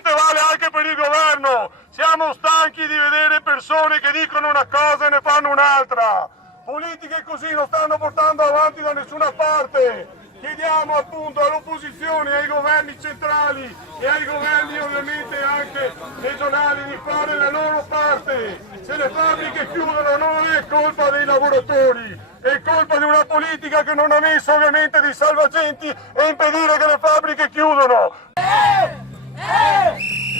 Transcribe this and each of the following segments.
Vale anche per il governo, siamo stanchi di vedere persone che dicono una cosa e ne fanno un'altra. Politiche così non stanno portando avanti da nessuna parte. Chiediamo appunto all'opposizione, ai governi centrali e ai governi ovviamente anche regionali di fare la loro parte. Se le fabbriche chiudono non è colpa dei lavoratori, è colpa di una politica che non ha messo ovviamente dei salvagenti e impedire che le fabbriche chiudano.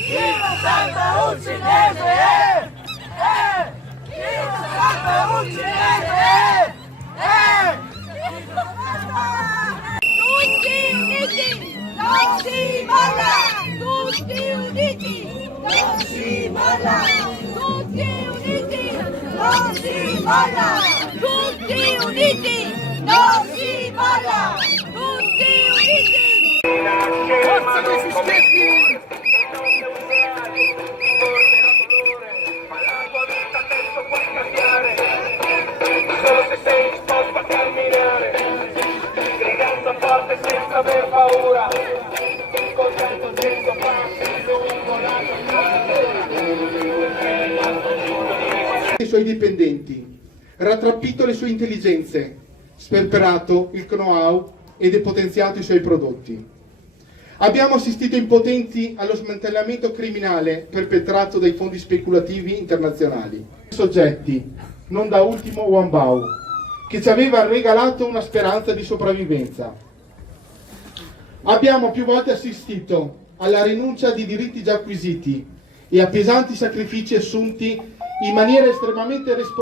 Chi non salva un cinese! Chi non salva un cinese! Tutti uniti! Non si molla! Tutti uniti! Non si molla! Tutti uniti! Non si molla! Tutti uniti! Non si molla! Tutti uniti! Forza dei fischietti! Solo se sei disposto a camminare, gridando forte senza aver paura, correndo senza passi lungo la I suoi dipendenti, rattrappito le sue intelligenze, sperperato il know-how e depotenziato i suoi prodotti. Abbiamo assistito impotenti allo smantellamento criminale perpetrato dai fondi speculativi internazionali. Soggetti, non da ultimo Wambao, che ci aveva regalato una speranza di sopravvivenza. Abbiamo più volte assistito alla rinuncia di diritti già acquisiti e a pesanti sacrifici assunti in maniera estremamente responsabile.